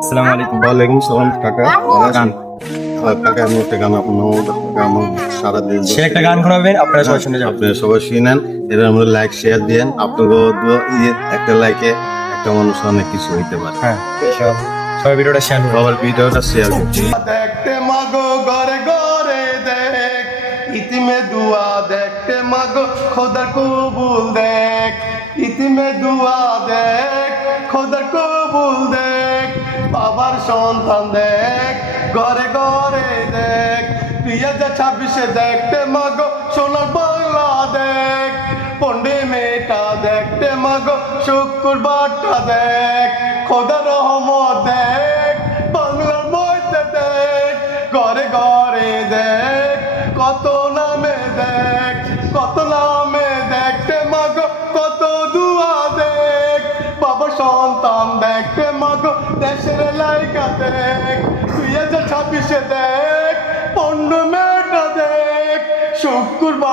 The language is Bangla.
আসসালামু আলাইকুম। ওয়ালাইকুম সালাম কাকা। গান কাকা আমি একটা গান আপনার কাকা আমার সারা দিন সে একটা গান শোনাবেন, আপনারা সবাই শুনে যাবেন। আপনি সবাই শুনেন, এর আমরা লাইক শেয়ার দিয়েন। আপনাকে একটা লাইকে একটা মানুষ অনেক কিছু হইতে পারে। হ্যাঁ, সবাই ভিডিওটা শেয়ার করুন। সবার ভিডিওটা শেয়ার করছি। দেখতে মাগো ঘরে ঘরে দেখ ইতিমে দুয়া দেখতে মাগো খোদার কবুল দেখ ইতিমে দুয়া দেখ খোদার কবুল দেখ বাবার সন্তান দেখ ঘরে ঘরে দেখ 2026 দেখতে মাগো সোনার বাংলা দেখ পন্ডে মেয়েটা দেখতে মাগো শুক্রবারটা দেখ খোদার রহমত দেখ বাংলার মধ্যে দেখ ঘরে ঘরে দেখ কত নামে দেখ কত নামে দেখতে মাগো কত দুয়া দেখ বাবা সন্তান দেখতে মাগো দেশের লাইকা দেখ 2026 দেখ পণ্য মেয়েটা দেখ শুক্রবার